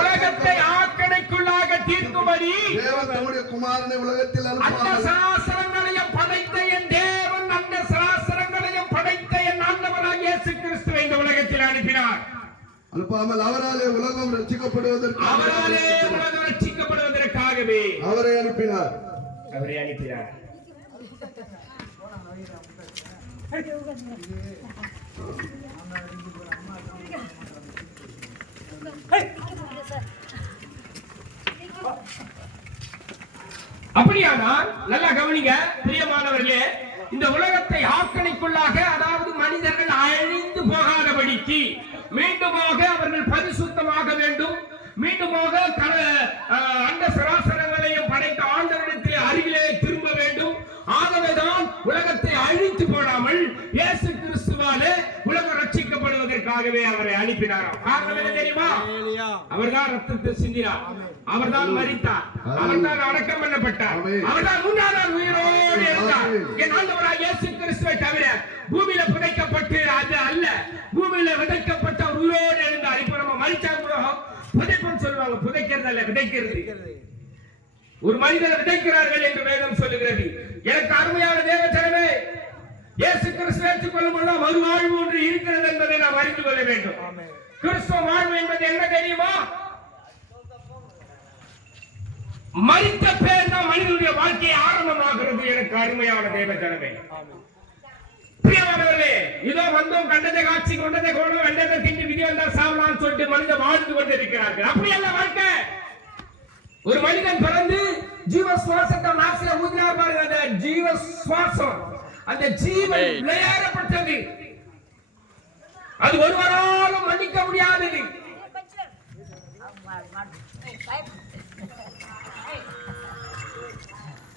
உலகத்தை ஆக்கணைக்குள்ளாக தீர்க்கும்படி தேவன் தம்முடைய குமாரனை உலகத்தில் அனுப்பினார். சராசரங்களையும் படைத்த என் தேவன் அந்த சராசரங்களையும் படைத்த என் ஆண்டவராகிய இயேசு கிறிஸ்துவை இந்த உலகத்தில் அனுப்பினார். அனுப்பாமல் அவராலே உலகம் ரட்சிக்கப்படுவதற்காகவே அவரை அனுப்பினார். அப்படியானால் நல்லா கவனிங்க பிரியமானவர்களே, இந்த உலகத்தை ஆக்கணைக்குள்ளாக, அதாவது மனிதர்கள் அழிந்து போகாதபடிக்கு மீண்டுமாக அவர்கள் பரிசுத்தமாக வேண்டும், மீண்டுமாக அந்த சராசரங்களையும் படைத்த ஆண்டவரிடத்தில் அருகிலே திரும்ப வேண்டும். ஆகவேதான் உலகத்தை அழித்து போடாமல் இயேசு கிறிஸ்துவாலே உலகம் ரட்சிக்கப்படுவதற்காகவே அவரை அனுப்பினாராம். காரணம் என்ன தெரியுமா? அவர்தான் ரத்தத்தை சிந்தினார், அவர்தான் மரித்தார், அவர்தான் அடக்கம் பண்ணப்பட்டார், அவர்தான் மூன்றாம் நாள் உயிரோடு இருந்தார். என் ஆண்டவராகிய இயேசு கிறிஸ்துவை தவிர பூமியில புதைக்கப்பட்டு அது அல்ல, பூமியில விதைக்கப்பட்ட உயிரோடு இருந்தார். இப்ப நம்ம மரிச்சா கூட புதைப்புன்னு சொல்லுவாங்க, புதைக்கிறது அல்ல, விதைக்கிறது. ஒரு மனிதனை விதைக்கிறார்கள் என்று வேதம் சொல்லுகிறது. எனக்கு அருமையான தேவ ஜனமே, இயேசு கிறிஸ்துவை ஏற்றுக்கொள்ளும் பொழுது மறுவாழ்வு ஒன்று இருக்கிறது என்பதை நாம் அறிந்து கொள்ள வேண்டும். கிறிஸ்துவ வாழ்வு என்பது என்ன தெரியுமா? மரித்த பேர் தான் மனிதனுடைய வாழ்க்கையை ஆரம்பமாகிறது. எனக்கு அருமையான தேவ ஜனமே, பிரியமானவர்களே, இதோ வந்தோம், கண்டதை காட்சி, கொண்டதை கோணம், வெண்டதை திண்டி, விதி வந்தா சாவலான்னு சொல்லிட்டு மனிதன் வாழ்ந்து கொண்டிருக்கிறார்கள். அப்படி அல்ல வாழ்க்கை. ஒரு மனிதன் பிறந்து ஜீவ சுவாசத்தை நாசில ஊதினார் பாருங்க, அந்த ஜீவ சுவாசம், அந்த ஜீவன் விளையாடப்பட்டது. அது ஒருவராலும் மன்னிக்க முடியாதது.